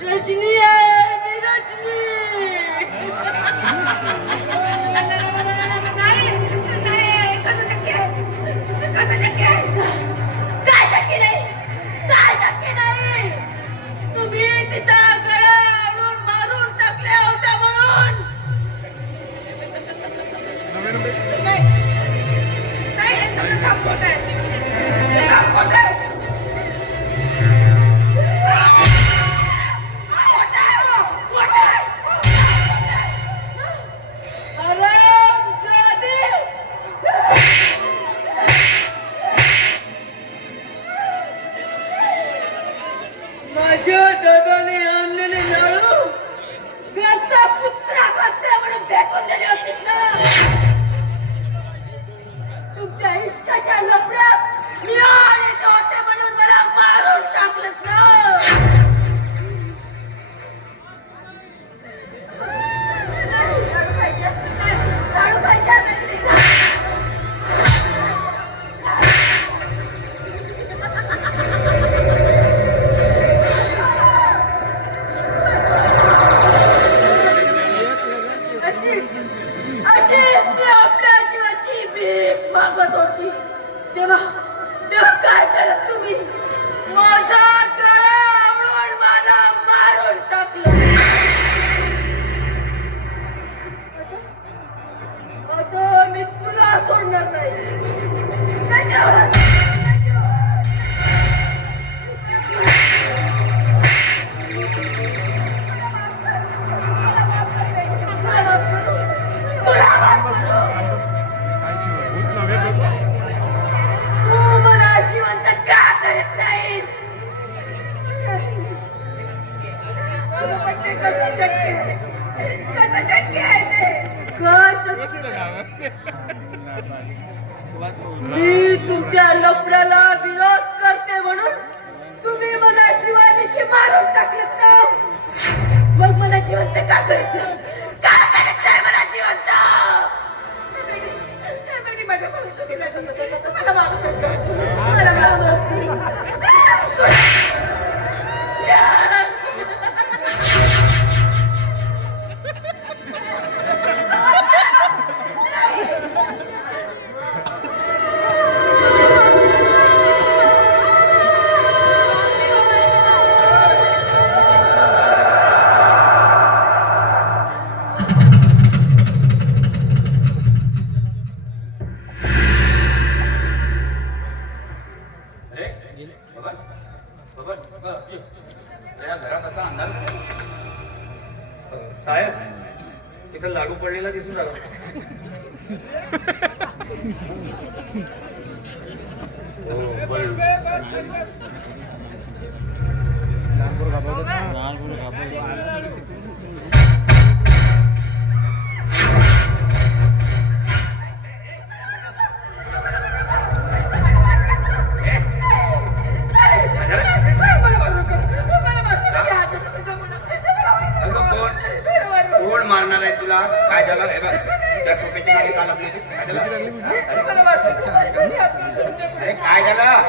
रजनी आहे मी रजनी. काय शक्य नाही, काय शक्य नाही. तुम्ही तिचा गळा आवळून मारून टाकले होता म्हणून. नाही हे सगळं काम खोटं आहे. काम खोटं आहे. माझ्या दादाने आणलेले लाडू त्याचा पुत्र खाते म्हणून फेकून दिले होते ना. तुमच्या इष्टाच्या लफड्यात मी येत होते म्हणून मला मारून टाकलंस ना. लाडू खायच्या मागत होती तेव्हा काय करत तुम्ही माझा गळा आवळून मला मारून टाकलं. आता मी तुला सोडणार नाही. मी तुमच्या लफड्याला विरोध करते म्हणून तुम्ही मला जीवानीशी मारून टाकलेत ना. मग मला जिवंत का करत नाही, का करत नाही मला जिवंत. माझ्याकडून चुकी झाली. मला मारून साहेब इथं लाडू पडलेला दिसून राहिला. मारणार आहे तुला. काय झालं हे बघ त्या सोप्याची मागे काल आपली काय झालं,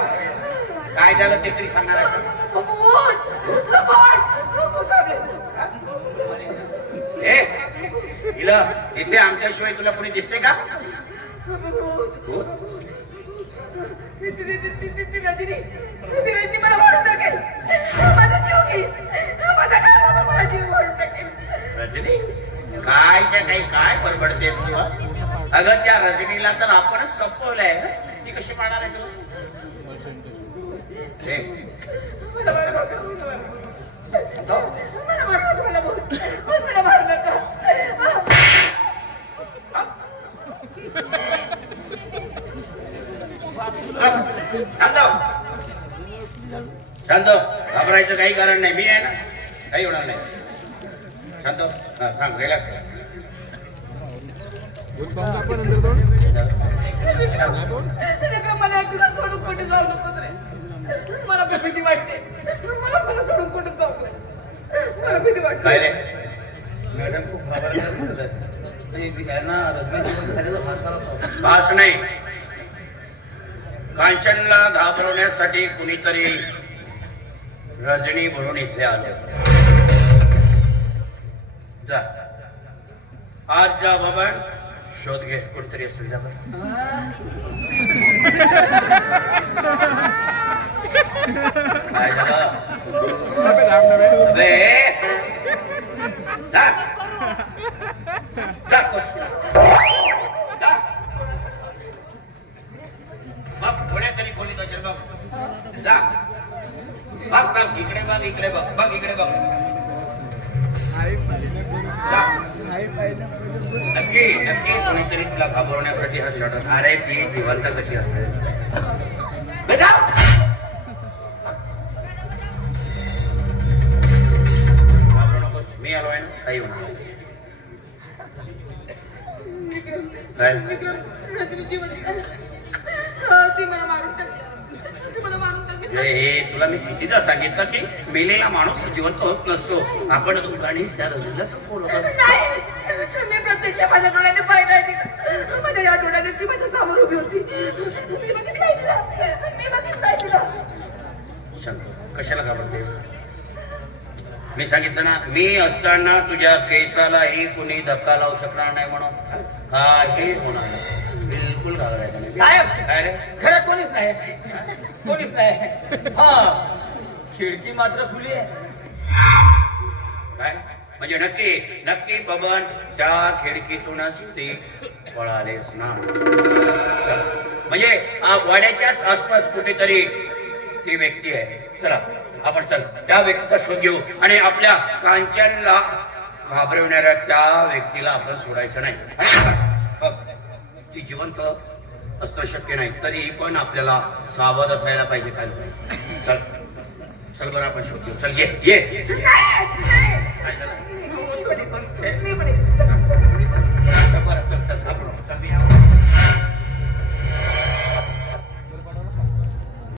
काय झालं ते तरी सांगणार आहे. हिला इथे आमच्याशिवाय तुला कोणी दिसते का. रजनी मला मारून टाकेल. माझा जीव घेईल. माझा मला जीव मारून टाकेल. रजनी कायच्या काही काय बडबडतेस तू. अगं त्या रजनीला तर आपणच संपवलंय. ती कशी पाहणार आहे तुला. शांत घाबरायचं काही कारण नाही. मी आहे ना, काही होणार नाही. शांत सांग, रिलॅक्स. मला तुला सोडून कुठे जाऊ नको रे. मला भीती वाटते. मला सोडून कुठे जाऊ. मला भीती वाटते. काय रे मॅडम खूप भास नाही. कांचनला घाबरवण्यासाठी कुणीतरी रजनी म्हणून इथे आले होते. जा आज जा बाबा शोध घे कुठतरी असेल जा काय झालं जा जा बघ थोड्या तरी खोलीत असेल बघ जा बघ बघ इकडे बघ इकडे बघ बघ इकडे बघ नक्की नक्की कोणीतरी तुला घाबरवण्यासाठी हा शॉट अरे ती जिवंत कशी असेल मी आलो आहे ना काही होणार हे तुला मी कितीदा सांगितलं की मेलेला माणूस जिवंत होत नसतो आपण दोघांनीच त्या रजनीला संपवलं मी प्रत्यक्ष माझ्या डोळ्याने पाहिलं तिला माझ्या या डोळ्याने ती माझ्या समोर उभी होती मी बघितलंय तिला शांत कशाला घाबरतेस मी सांगितलं ना मी असताना तुझ्या केसालाही कुणी धक्का लावू शकणार नाही म्हणून काही होणार नाही बिलकुल घाबरायचं नाही साहेब काय रे घरात कोणीच नाही कोणीच नाही हा खिडकी मात्र खुली आहे काय म्हणजे नक्की नक्की बबन त्या खिडकीतूनच ती पळालेस ना चल म्हणजे वाड्याच्याच आसपास कुठेतरी ती व्यक्ती आहे चला आपण चल त्या व्यक्तीचा शोध घेऊ आणि आपल्या कांचनला घाबरवणाऱ्या त्या व्यक्तीला आपण सोडायचं नाही ती जिवंत असणं शक्य नाही तरी पण आपल्याला सावध असायला पाहिजे कांचन चल चल बरं आपण शोध घेऊ चल ये